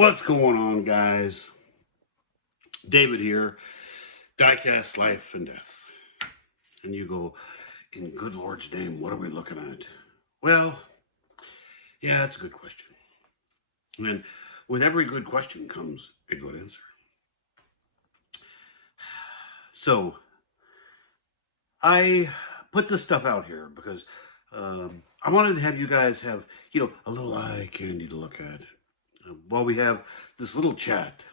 What's going on, guys? David here, Diecast Life and Death. And you go, in good Lord's name, what are we looking at? Well, yeah, that's a good question. And with every good question comes a good answer. So, I put this stuff out here because I wanted to have you guys have, a little eye candy to look at while we have this little chat.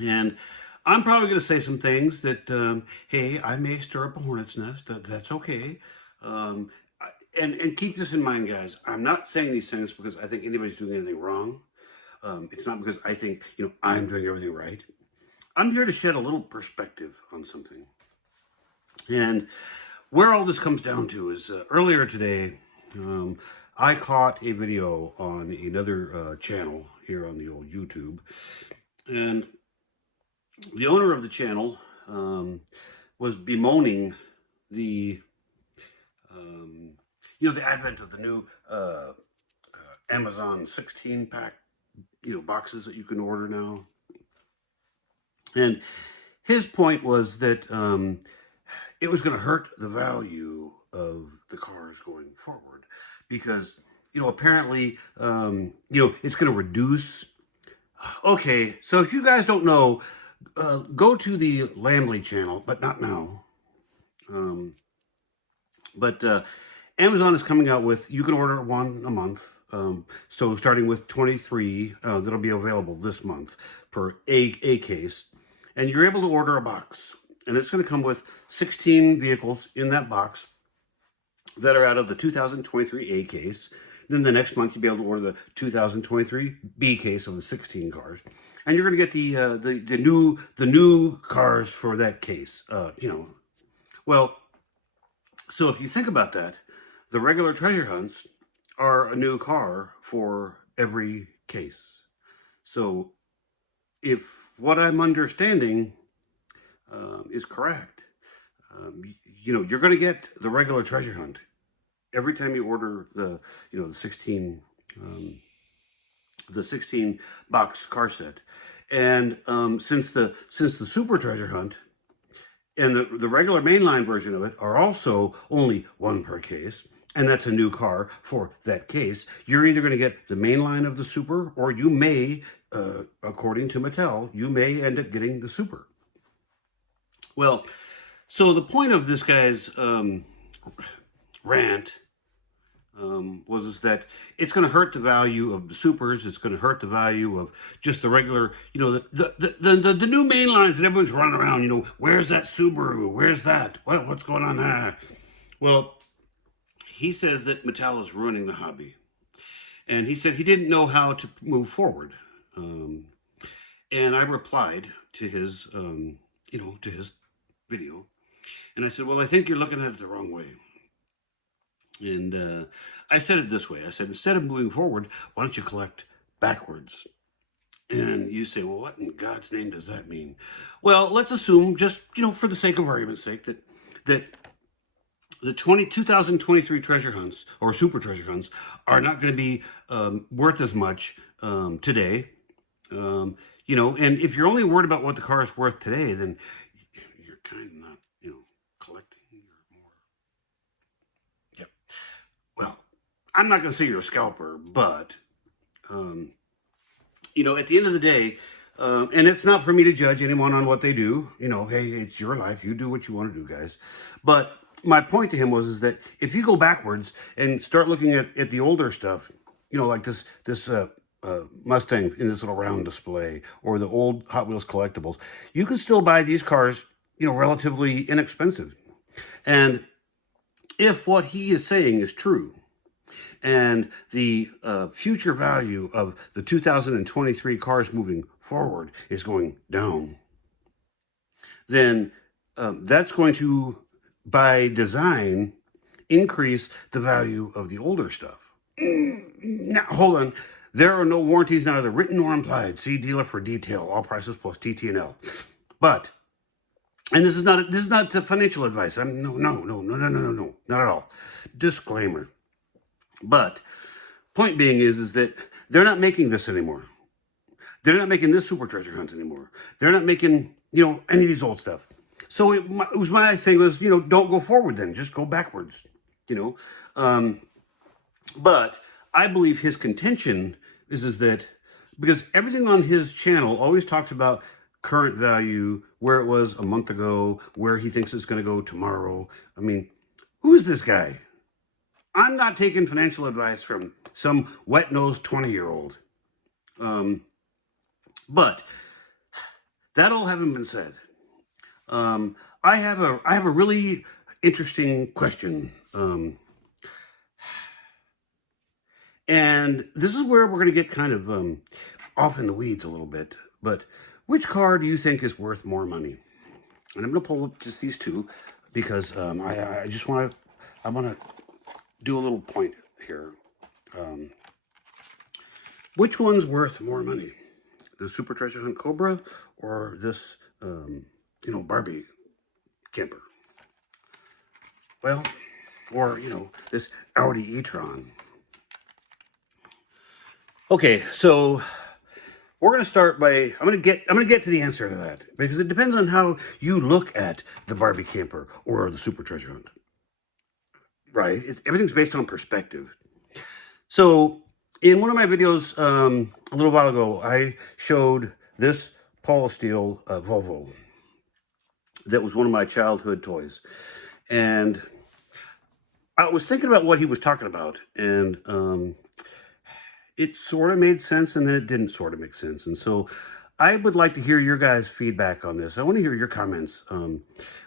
And I'm probably going to say some things that, hey, I may stir up a hornet's nest. That's okay. And keep this in mind, guys. I'm not saying these things because I think anybody's doing anything wrong. It's not because I think, I'm doing everything right. I'm here to shed a little perspective on something. And where all this comes down to is earlier today, I caught a video on another channel here on the old YouTube. And the owner of the channel was bemoaning the, the advent of the new Amazon 16-pack, boxes that you can order now. And his point was that it was going to hurt the value of the cars going forward because, apparently, it's going to reduce. Okay, so if you guys don't know, go to the Lamley channel, but not now. But Amazon is coming out with, you can order one a month. So starting with 23, that'll be available this month for a case. And you're able to order a box. And it's going to come with 16 vehicles in that box that are out of the 2023 A case. Then the next month you'll be able to order the 2023 B case of the 16 cars. And you're going to get the new cars for that case. Well, so if you think about that, the regular treasure hunts are a new car for every case. So if what I'm understanding is correct, you're going to get the regular treasure hunt every time you order the 16 box car set. And since the super treasure hunt and the regular mainline version of it are also only one per case, and that's a new car for that case, you're either going to get the mainline of the super, or you may, according to Mattel, you may end up getting the super. Well, so the point of this guy's rant was that it's going to hurt the value of the supers. It's going to hurt the value of just the regular, the new main lines that everyone's running around. Where's that Subaru? Where's that? What's going on there? Well, he says that Mattel is ruining the hobby, and he said he didn't know how to move forward. And I replied to his, to his video, and I said, well, I think you're looking at it the wrong way. And I said it this way. I said, instead of moving forward, why don't you collect backwards? And you say, well, what in God's name does that mean? Well, let's assume, just, for the sake of argument's sake, that the 2023 treasure hunts or super treasure hunts are not going to be worth as much today. And if you're only worried about what the car is worth today, then you're kind of not, collecting. I'm not going to say you're a scalper, but, at the end of the day, and it's not for me to judge anyone on what they do. Hey, it's your life. You do what you want to do, guys. But my point to him is that if you go backwards and start looking at the older stuff, like this Mustang in this little round display, or the old Hot Wheels collectibles, you can still buy these cars, relatively inexpensive. And if what he is saying is true, and the future value of the 2023 cars moving forward is going down, then that's going to, by design, increase the value of the older stuff. Now, hold on. There are no warranties, neither written nor implied. See dealer for detail. All prices plus TT&L. But, and this is not financial advice. No, not at all. Disclaimer. But point being is that they're not making this anymore. They're not making this Super Treasure Hunt anymore. They're not making, you know, any of these old stuff. So it was my thing was, you know, don't go forward then, just go backwards, you know. But I believe his contention is that because everything on his channel always talks about current value, where it was a month ago, where he thinks it's going to go tomorrow. I mean, who is this guy? I'm not taking financial advice from some wet-nosed 20-year-old. But that all having been said, I have a really interesting question. And this is where we're going to get kind of off in the weeds a little bit. But which car do you think is worth more money? And I'm going to pull up just these two because I just want to do a little point here. Which one's worth more money? The Super Treasure Hunt Cobra or this, you know, Barbie camper? Well, or, you know, this Audi e-tron. Okay, so we're going to start by I'm going to get to the answer to that because it depends on how you look at the Barbie camper or the Super Treasure Hunt. Right? Everything's based on perspective. So in one of my videos a little while ago, I showed this Paul Steel Volvo that was one of my childhood toys, and I was thinking about what he was talking about, and it sort of made sense, and then it didn't sort of make sense. And so I would like to hear your guys' feedback on this. I want to hear your comments. And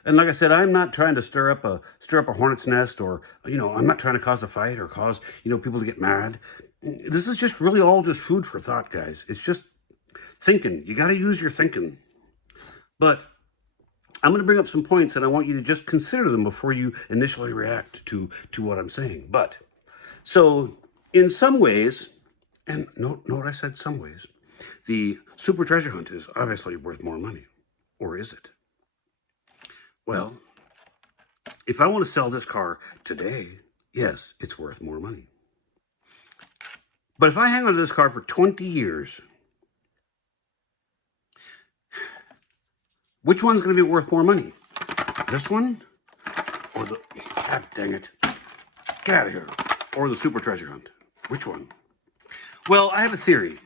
like I said, I'm not trying to stir up a hornet's nest, or, you know, I'm not trying to cause a fight or cause, you know, people to get mad. This is just really all just food for thought, guys. It's just thinking. You got to use your thinking. But I'm going to bring up some points, and I want you to just consider them before you initially react to what I'm saying. But so in some ways, and note what I said, some ways, the Super Treasure Hunt is obviously worth more money. Or is it? Well, if I want to sell this car today, yes, it's worth more money. But if I hang on to this car for 20 years, which one's going to be worth more money? This one? Or the... God dang it. Get out of here. Or the Super Treasure Hunt? Which one? Well, I have a theory,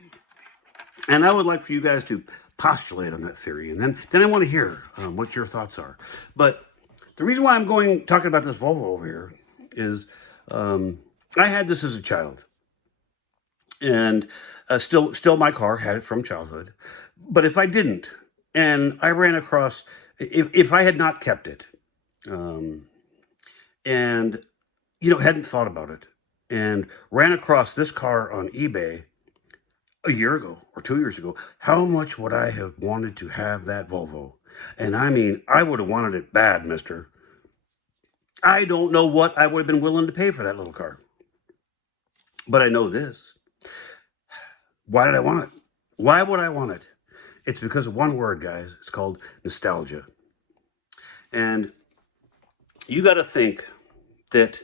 and I would like for you guys to postulate on that theory, and then I want to hear what your thoughts are. But the reason why I'm talking about this Volvo over here is I had this as a child, and still my car, had it from childhood. But if I didn't, and I ran across, if I had not kept it, and, you know, hadn't thought about it, and ran across this car on eBay a year ago or 2 years ago, how much would I have wanted to have that Volvo? And I mean, I would have wanted it bad, mister. I don't know what I would have been willing to pay for that little car. But I know this. Why did I want it? Why would I want it? It's because of one word, guys. It's called nostalgia. And you got to think that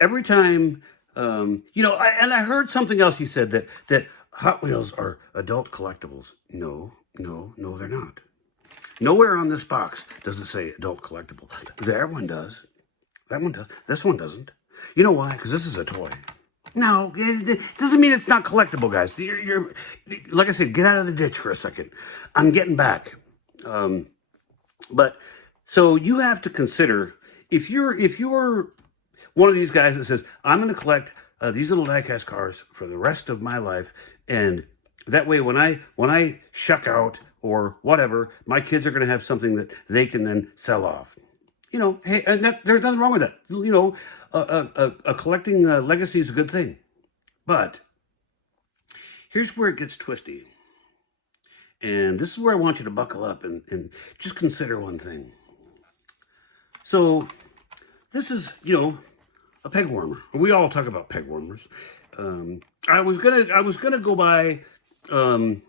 every time, you know, I heard something else he said, that Hot Wheels are adult collectibles. No, they're not. Nowhere on this box does it say adult collectible. That one does. That one does. This one doesn't. You know why? Because this is a toy. No, it doesn't mean it's not collectible, guys. You're like I said, get out of the ditch for a second. I'm getting back. But so you have to consider if you're one of these guys that says, I'm going to collect these little diecast cars for the rest of my life, and that way when I shuck out or whatever, my kids are going to have something that they can then sell off. You know, hey, and there's nothing wrong with that. You know, a collecting legacy is a good thing. But here's where it gets twisty. And this is where I want you to buckle up and just consider one thing. So this is, you know, a peg warmer. We all talk about peg warmers. I was gonna go by and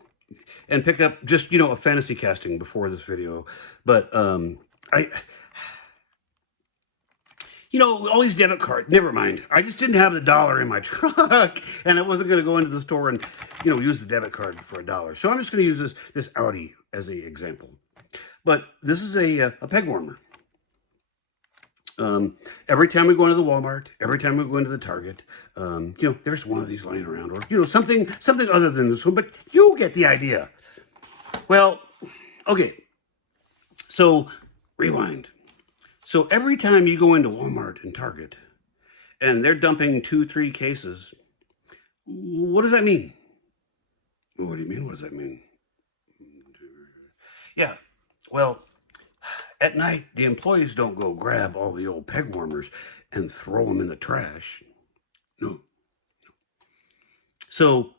pick up just, you know, a fantasy casting before this video, but all these debit cards. Never mind. I just didn't have the dollar in my truck, and I wasn't going to go into the store and, use the debit card for $1. So I'm just going to use this Audi as an example. But this is a peg warmer. Every time we go into the Walmart, every time we go into the Target, there's one of these lying around, or something other than this one. But you get the idea. Well, okay. So rewind. So every time you go into Walmart and Target, and they're dumping 2-3 cases, what does that mean? What do you mean? What does that mean? Yeah. Well, at night, the employees don't go grab all the old peg warmers and throw them in the trash. No. So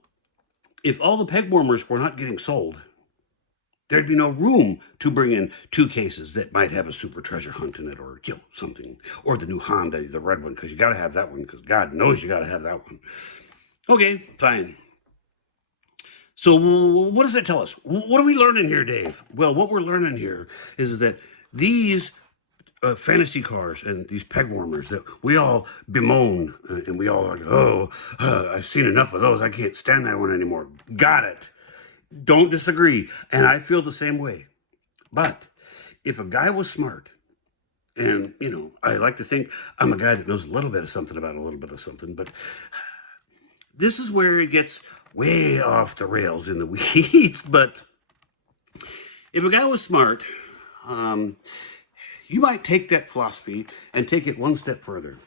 if all the peg warmers were not getting sold, there'd be no room to bring in 2 cases that might have a super treasure hunt in it, or something, or the new Honda, the red one, because you got to have that one, because God knows you got to have that one. Okay, fine. So what does that tell us? What are we learning here, Dave? Well, what we're learning here is that these fantasy cars and these peg warmers that we all bemoan, and we all are like, I've seen enough of those. I can't stand that one anymore. Got it. Don't disagree. And I feel the same way. But if a guy was smart, and, I like to think I'm a guy that knows a little bit of something about a little bit of something, but this is where it gets way off the rails in the weeds. But if a guy was smart, you might take that philosophy and take it one step further.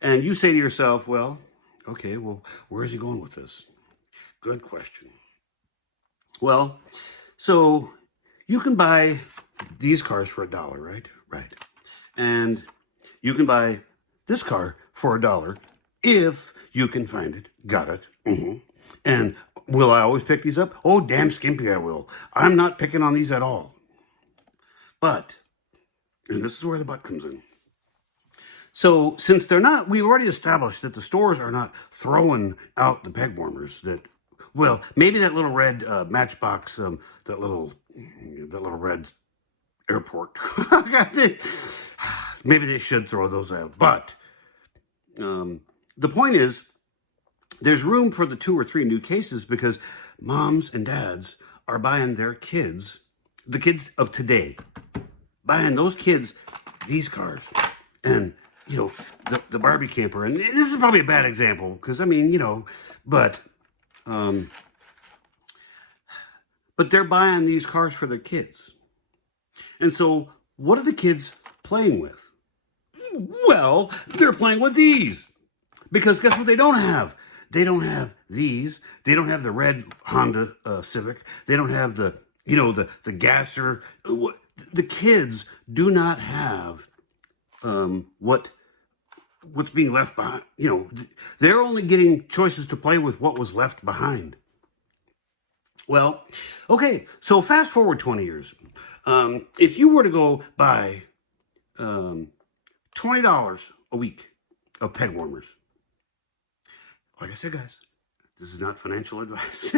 And you say to yourself, well, okay, where is he going with this? Good question. Well, so you can buy these cars for $1, right? Right. And you can buy this car for $1 if you can find it. Got it. Mm-hmm. And will I always pick these up? Oh, damn skimpy I will. I'm not picking on these at all. But, and this is where the but comes in. So since they're not, we've already established that the stores are not throwing out the peg warmers that, well, maybe that little red Matchbox, that little red airport. Maybe they should throw those out. But the point is, there's room for the 2 or 3 new cases because moms and dads are buying their kids, the kids of today, buying those kids these cars. And, the Barbie camper. And this is probably a bad example because, but they're buying these cars for their kids. And so what are the kids playing with? Well, they're playing with these. Because guess what they don't have? They don't have these. They don't have the red Honda Civic. They don't have the gasser. The kids do not have what's being left behind. They're only getting choices to play with what was left behind. Well, okay, so fast forward 20 years. If you were to go buy $20 a week of peg warmers, like I said, guys, this is not financial advice.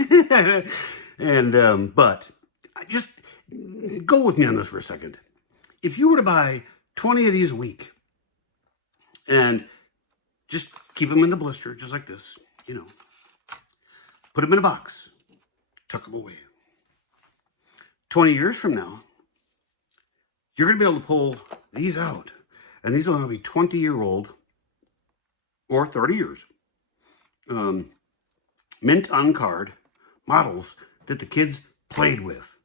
And but just go with me on this for a second. If you were to buy 20 of these a week and just keep them in the blister, just like this, put them in a box, tuck them away. 20 years from now, you're going to be able to pull these out. And these will now be 20-year-old or 30 years. Mint on card models that the kids played with.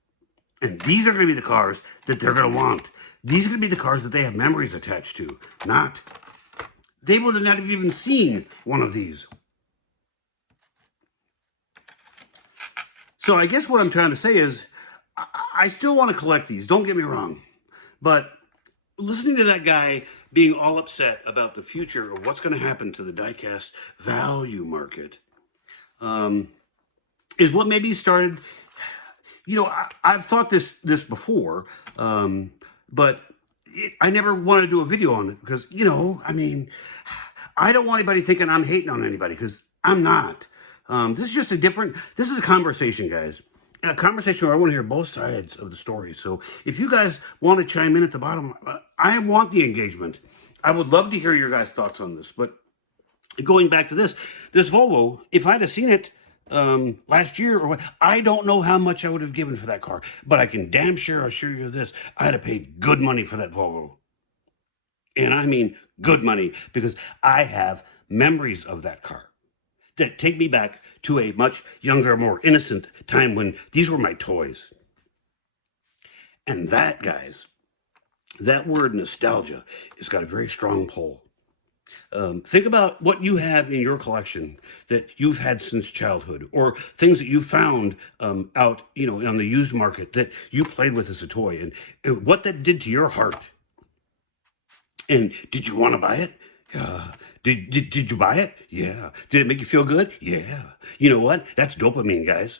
And these are going to be the cars that they're going to want. These are going to be the cars that they have memories attached to. They would have not even seen one of these. So I guess what I'm trying to say is, I still want to collect these. Don't get me wrong. But listening to that guy being all upset about the future of what's going to happen to the diecast value market is what maybe started. I've thought this before, but I never wanted to do a video on it because, I don't want anybody thinking I'm hating on anybody because I'm not. This is a conversation, guys. A conversation where I want to hear both sides of the story. So if you guys want to chime in at the bottom, I want the engagement. I would love to hear your guys' thoughts on this. But going back to this Volvo, if I'd have seen it last year or what, I don't know how much I would have given for that car. But I can damn sure assure you this: I'd have paid good money for that Volvo. And I mean good money, because I have memories of that car that take me back to a much younger, more innocent time when these were my toys. And that, guys, that word nostalgia has got a very strong pull. Think about what you have in your collection that you've had since childhood, or things that you found out, on the used market that you played with as a toy, and what that did to your heart. And did you want to buy it? Did you buy it? Yeah. Did it make you feel good? Yeah. You know what? That's dopamine, guys.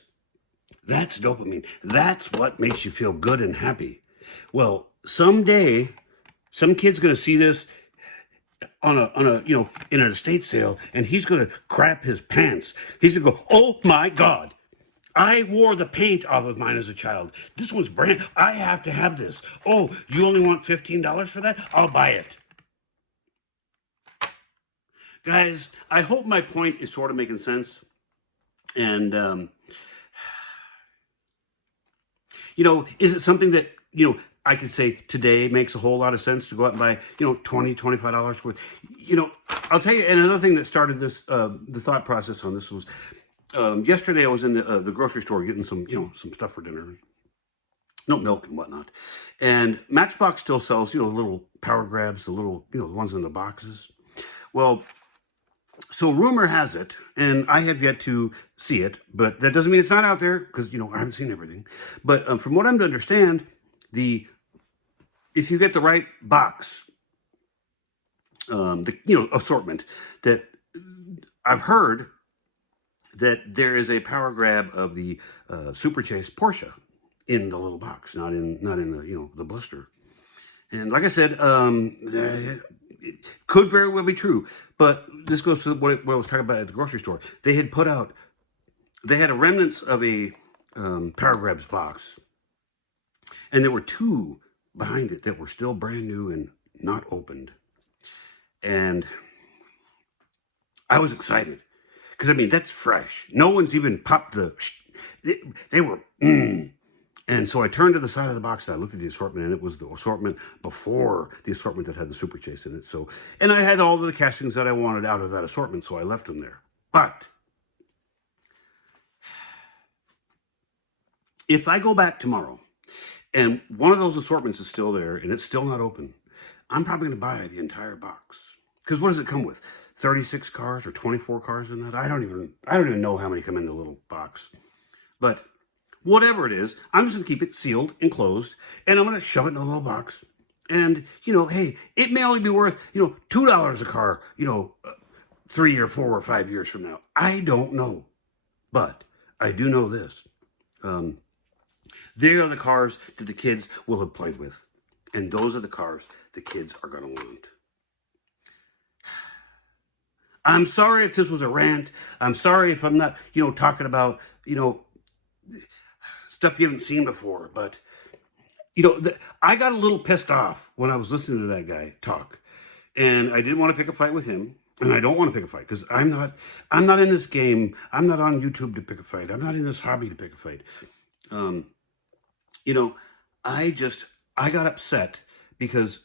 That's dopamine. That's what makes you feel good and happy. Well, someday, some kid's going to see this on a in an estate sale, and he's going to crap his pants. He's going to go, "Oh my God, I wore the paint off of mine as a child. This one's brand. I have to have this. Oh, you only want $15 for that? I'll buy it." Guys, I hope my point is sort of making sense. And, is it something that, I could say today makes a whole lot of sense to go out and buy, $20, $25 worth? I'll tell you, and another thing that started this, the thought process on this was, yesterday I was in the grocery store getting some, some stuff for dinner. No milk and whatnot. And Matchbox still sells, little power grabs, the little, the ones in the boxes. Well, so rumor has it, and I have yet to see it, but that doesn't mean it's not out there, because, I haven't seen everything. But from what I'm to understand, if you get the right box, assortment, that I've heard that there is a power grab of the Super Chase Porsche in the little box, not in the the blister. And like I said, it could very well be true. But this goes to what I was talking about at the grocery store. They had a remnants of a Power Grabs box, and there were two behind it that were still brand new and not opened. And I was excited, because that's fresh. No one's even popped they were. And so I turned to the side of the box and I looked at the assortment, and it was the assortment before the assortment that had the Super Chase in it. So, and I had all of the castings that I wanted out of that assortment, so I left them there. But if I go back tomorrow and one of those assortments is still there and it's still not open, I'm probably going to buy the entire box. Because what does it come with? 36 cars or 24 cars in that? I don't even know how many come in the little box. But whatever it is, I'm just going to keep it sealed and closed, and I'm going to shove it in a little box. And, hey, it may only be worth, $2 a car, 3 or 4 or 5 years from now. I don't know. But I do know this. They are the cars that the kids will have played with. And those are the cars the kids are going to want. I'm sorry if this was a rant. I'm sorry if I'm not, talking about, stuff you haven't seen before. But, I got a little pissed off when I was listening to that guy talk. And I didn't want to pick a fight with him. And I don't want to pick a fight, because I'm not in this game. I'm not on YouTube to pick a fight. I'm not in this hobby to pick a fight. I got upset because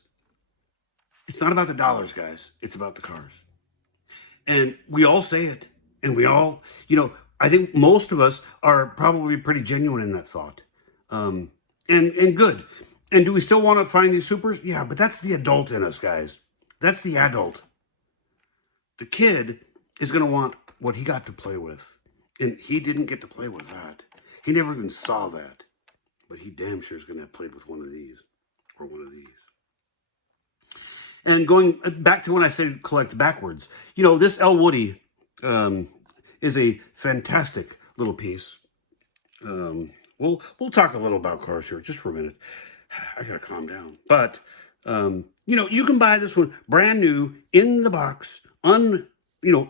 it's not about the dollars, guys. It's about the cars. And we all say it. And we all, I think most of us are probably pretty genuine in that thought. And good. And do we still want to find these supers? Yeah, but that's the adult in us, guys. That's the adult. The kid is going to want what he got to play with. And he didn't get to play with that. He never even saw that. But he damn sure is going to have played with one of these. Or one of these. And going back to when I said collect backwards. This El Woody is a fantastic little piece. We'll talk a little about cars here just for a minute. I gotta calm down. But you can buy this one brand new in the box,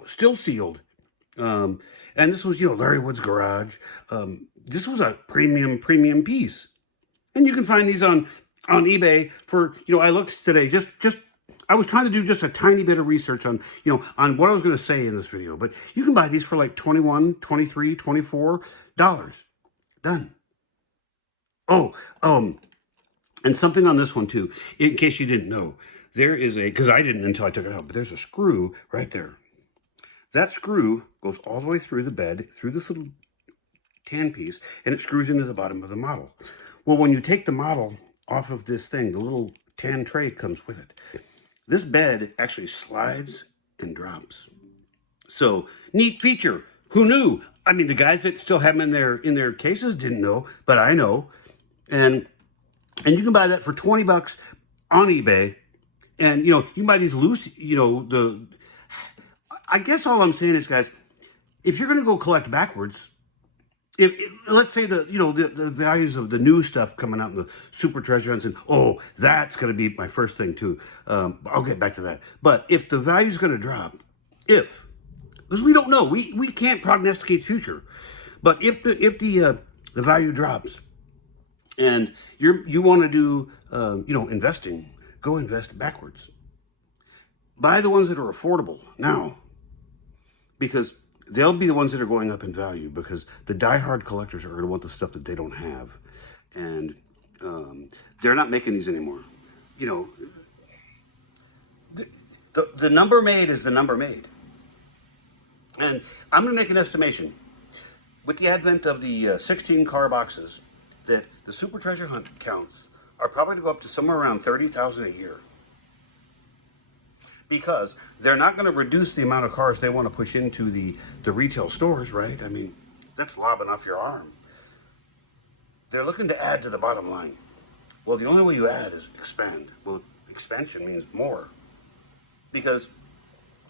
still sealed. And this was Larry Wood's garage. This was a premium piece, and you can find these on eBay for I looked today just I was trying to do just a tiny bit of research on, on what I was going to say in this video. But you can buy these for like $21, $23, $24. Done. Oh, and something on this one too, in case you didn't know, there is because I didn't until I took it out, but there's a screw right there. That screw goes all the way through the bed, through this little tan piece, and it screws into the bottom of the model. Well, when you take the model off of this thing, the little tan tray comes with it. This bed actually slides and drops. So, neat feature. Who knew? I mean, the guys that still have them in their cases didn't know, but I know. And you can buy that for $20 on eBay. And you can buy these loose, I guess all I'm saying is, guys, if you're going to go collect backwards, if let's say the values of the new stuff coming out in the super treasure hunts, and that's going to be my first thing too. I'll get back to that. But if the value is going to drop, because we don't know, we can't prognosticate the future. But if the value drops, and you want to do investing, go invest backwards. Buy the ones that are affordable now, because they'll be the ones that are going up in value, because the diehard collectors are going to want the stuff that they don't have, and they're not making these anymore. The number made is the number made. And I'm going to make an estimation. With the advent of the 16 car boxes, that the Super Treasure Hunt counts are probably to go up to somewhere around 30,000 a year. Because they're not going to reduce the amount of cars they want to push into the retail stores, right? I mean, that's lobbing off your arm. They're looking to add to the bottom line. Well, the only way you add is expand. Well, expansion means more. Because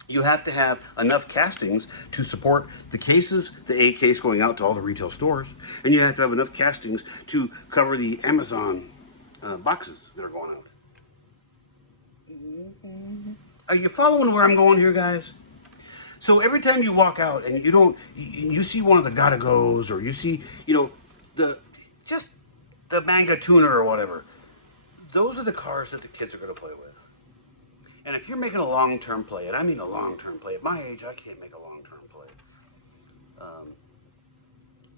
you have to have enough castings to support the cases, the A case going out to all the retail stores. And you have to have enough castings to cover the Amazon boxes that are going out. Are you following where I'm going here, guys? So every time you walk out and you see one of the gotta goes, or you see, the manga tuner or whatever, those are the cars that the kids are going to play with. And if you're making a long-term play, and I mean a long-term play, at my age, I can't make a long-term play.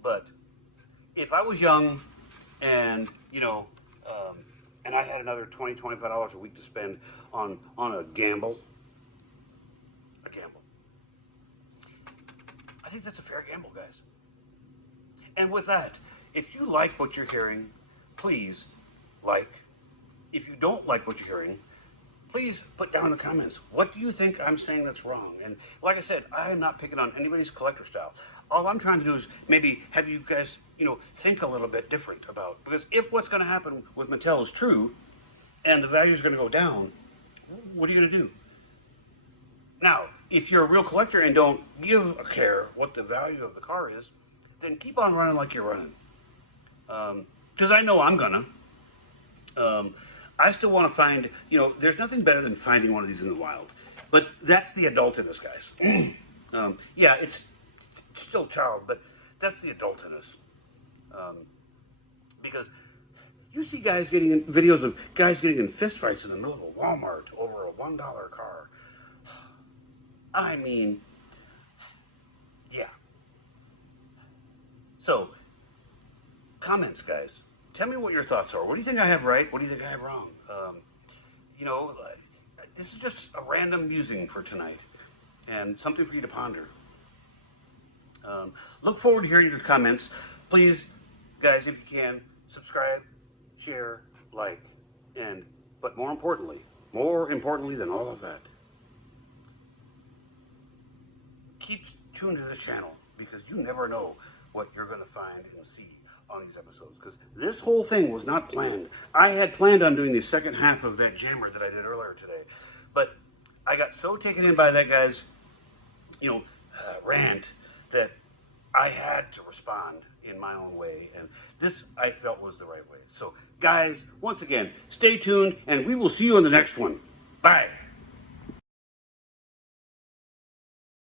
But if I was young and, and I had another $20, $25 a week to spend on a gamble, I think that's a fair gamble, guys. And with that, if you like what you're hearing, please like. If you don't like what you're hearing, please put down in the comments, what do you think I'm saying that's wrong? And like I said, I am not picking on anybody's collector style. All I'm trying to do is maybe have you guys, think a little bit different about, because if what's going to happen with Mattel is true, and the value is going to go down, what are you going to do? Now, if you're a real collector and don't give a care what the value of the car is, then keep on running like you're running. Because I know I'm gonna. I still want to find, there's nothing better than finding one of these in the wild. But that's the adult in us, guys. Yeah, it's still child, but that's the adult in us. Because you see guys videos of guys getting in fistfights in the middle of a Walmart over a $1 car. I mean, yeah. So, comments, guys. Tell me what your thoughts are. What do you think I have right? What do you think I have wrong? This is just a random musing for tonight, and something for you to ponder. Look forward to hearing your comments. Please, guys, if you can, subscribe, share, like, but more importantly than all of that, keep tuned to this channel, because you never know what you're going to find and see on these episodes, because this whole thing was not planned. I had planned on doing the second half of that jammer that I did earlier today, but I got so taken in by that guy's, rant, that I had to respond in my own way, and this I felt was the right way. So, guys, once again, stay tuned, and we will see you in the next one. Bye.